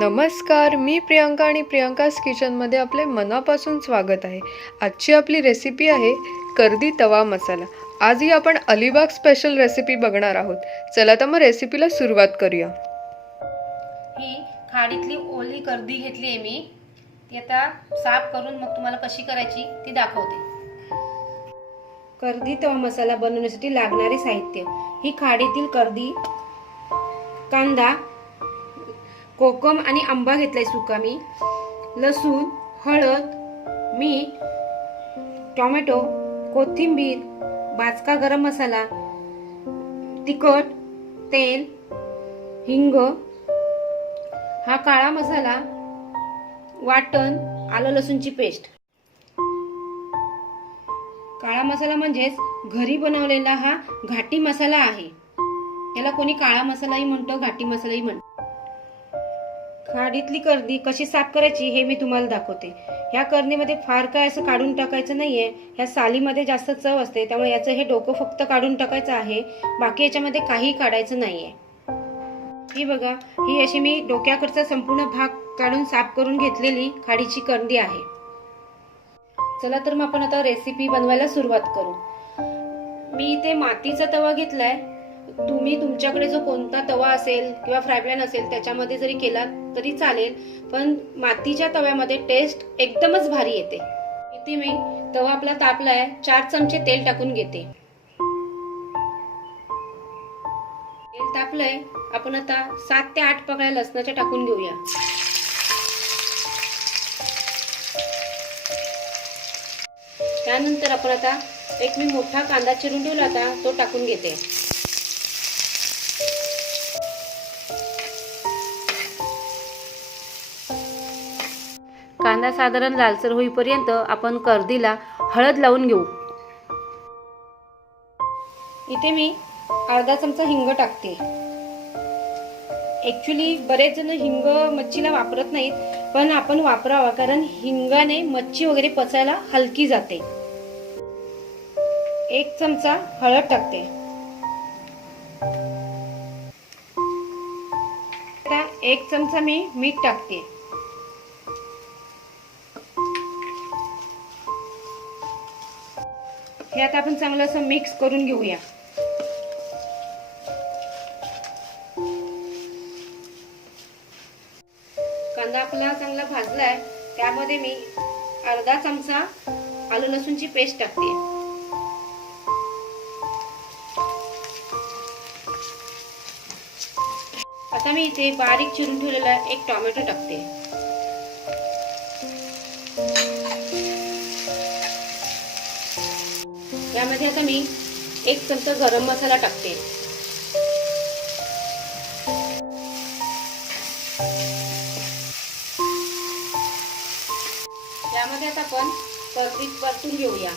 नमस्कार, मी प्रियंका आणि प्रियंकाज किचनमध्ये आपले मनापासून स्वागत आहे. आजची आपली रेसिपी आहे कर्दी तवा मसाला. आजही आपण अलिबाग स्पेशल रेसिपी बघणार आहोत. चला तर मग रेसिपीला सुरुवात करूया. ही खाडीतली ओली कर्दी घेतली आहे मी. ती आता साफ करून मग तुम्हाला कशी करायची ती दाखवते. कर्दी तवा मसाला बनवण्यासाठी लागणारे साहित्य: ही खाडीतील कर्दी, कांदा, कोकम आणि आंबा घेतलाय सुका मी, लसूण, हळद, मीठ, टोमॅटो, कोथिंबीर, भाजका गरम मसाला, तिखट, तेल, हिंग, हा काळा मसाला, वाटण, आलं लसूणची पेस्ट. काळा मसाला म्हणजेच घरी बनवलेला हा घाटी मसाला आहे. याला कोणी काळा मसालाही म्हणतो, घाटी मसालाही म्हणतो. खाडीतली कर्दी कशी साफ करायची हे मी तुम्हाला दाखवते. ह्या कर्दीमध्ये फार काय असं काढून टाकायचं नाहीये. ह्या सालीमध्ये जास्त चव असते, त्यामुळे याचं हे डोकं फक्त काढून टाकायचं आहे. बाकी याच्यामध्ये काही काढायचं नाहीये. ही बघा, ही अशी मी डोक्याकडचा संपूर्ण भाग काढून साफ करून घेतलेली खाडीची कर्दी आहे. चला तर मग आपण आता रेसिपी बनवायला सुरुवात करू. मी इथे मातीचा तवा घेतलाय. तुम्ही तुमच्याकडे जो कोणता तवा असेल किंवा फ्राय पॅन असेल त्याच्यामध्ये जरी केला तरी चालेल, पण मातीच्या तव्यामध्ये टेस्ट एकदमच भारी येते. इथे मी तवा आपला तापलाय, 4 चमचे तेल टाकून घेते. तेल तापलंय, आपण आता 7 ते 8 पाकळ्या लसणाच्या टाकून घेऊया. त्यानंतर आपण आता एक मी मोठा कांदा चिरून ठेवला होता तो टाकून घेते. कांदा साधारण लालसर होईपर्यंत आपण कर्दीला हळद लावून घेऊ. इथे मी अर्धा चमचा हिंग टाकते. ऍक्च्युली बरेच जण हिंग मच्छीला वापरत नाहीत, पण आपण वापरावा, कारण हिंगाने मच्छी वगैरे पचायला हलकी जाते. 1 चमचा हळद टाकते. आता 1 चमचा मी मीठ टाकते. हे आता आपण चांगलं असं मिक्स करून घेऊया. कांदा आपला चांगला भाजलाय, त्यामध्ये मी अर्धा चमचा आलं लसूणची पेस्ट टाकते. आता मी इथे बारीक चिरून ठेवलेला एक टोमॅटो टाकते. यामध्ये आता मी 1 चमचा गरम मसाला टाकते. यामध्ये आता आपण कर्दी परतून घेऊया.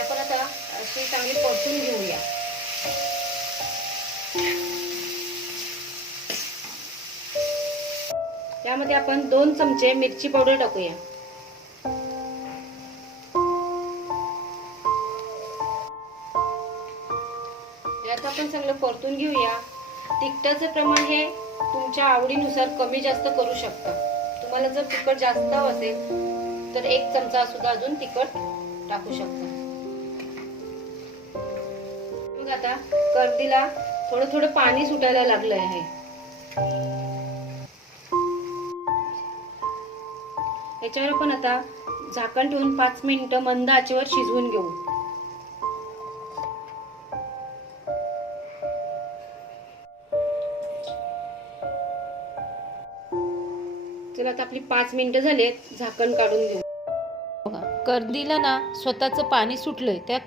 आपण आता अशी चांगली परतून घेऊया. यामध्ये आपण 2 चमचे मिरची पावडर टाकूया. यात आपण चांगलं परतून घेऊया. तिखटाचं प्रमाण हे तुमच्या आवडीनुसार कमी जास्त करू शकता. तुम्हाला जर तिखट जास्त असेल तर 1 चमचा सुद्धा अजून तिखट टाकू शकता. मग आता कर्दीला थोडं थोडं पाणी सुटायला लागलं आहे. याच्यावर आपण आता झाकण ठेवून 5 मिनिटं मंद आचेवर शिजवून घेऊ. चला आता आपली 5 मिनिटं झालेत, झाकण काढून घेऊ. कर्दीला ना स्वतःचं पाणी सुटलंय. त्या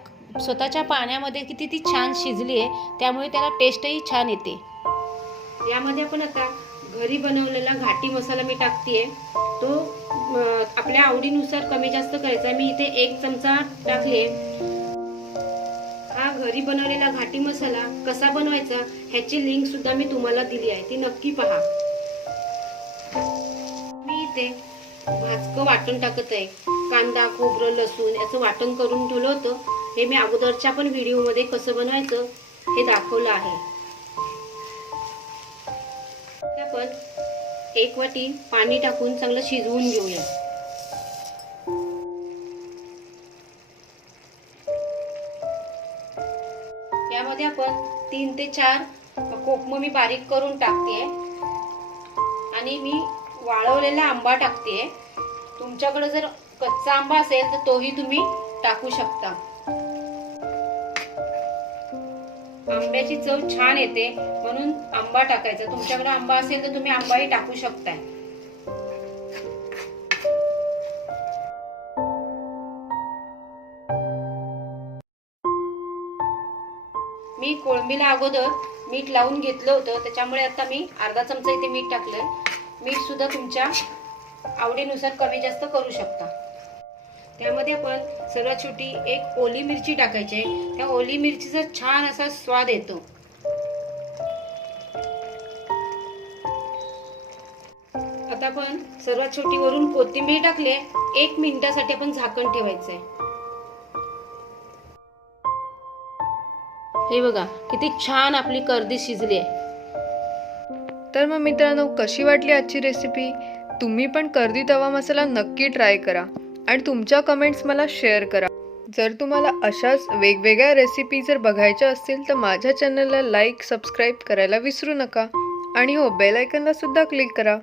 स्वतःच्या पाण्यामध्ये किती ती छान शिजली आहे, त्यामुळे त्याला टेस्टही छान येते. यामध्ये आपण आता घरी बनवलेला घाटी मसाला मी टाकतेय. तो आपल्या आवडीनुसार कमी जास्त करायचा. मी इथे 1 चमचा टाकले. हा घरी बनवलेला घाटी मसाला कसा बनवायचा ह्याची लिंक सुद्धा मी तुम्हाला दिली आहे, ती नक्की पहा. मी इथे भाजकं वाटण टाकत आहे. कांदा, खोबरं, लसूण याचं वाटण करून ठेवलं होतं. हे मी अगोदरच्या पण व्हिडिओ मध्ये कसं बनवायचं हे दाखवलं आहे. आपण 1 वाटी पाणी टाकून चांगलं शिजवून घेऊया. यामध्ये आपण 3 ते 4 कोकम मी बारीक करून टाकते आणि मी वाळवलेला आंबा टाकते. तुमच्याकडे जर कच्चा आंबा असेल तर तोही तुम्ही टाकू शकता. आंब्याची चव छान येते म्हणून आंबा टाकायचा. तुमच्याकडे आंबा असेल तर तुम्ही आंबाही टाकू शकताय. मी कोळंबीला अगोदर मीठ लावून घेतलं होतं, त्याच्यामुळे आता मी अर्धा चमचा इथे मीठ टाकलंय. मीठ सुद्धा तुमच्या आवडीनुसार कमी जास्त करू शकता. त्यामध्ये आपण सर्वात छोटी एक ओली मिरची टाकायची आहे. त्या ओली मिरचीचा छान असा स्वाद येतो. आता आपण सर्वात छोटी वरून कोथिंबीर टाकली आहे. 1 मिनिटासाठी आपण झाकण ठेवायचंय. हे बघा किती छान आपली कर्दी शिजली आहे. तर मग मित्रांनो, कशी वाटली आजची रेसिपी? तुम्ही पण कर्दी तवा मसाला नक्की ट्राय करा आणि तुमच्या कमेंट्स मला शेअर करा. जर तुम्हाला अशाच वेगवेगळ्या रेसिपी जर बघायच्या असतील तर माझ्या चॅनलला लाईक, सबस्क्राईब करायला विसरू नका आणि हो, बेल आयकॉनला सुद्धा क्लिक करा.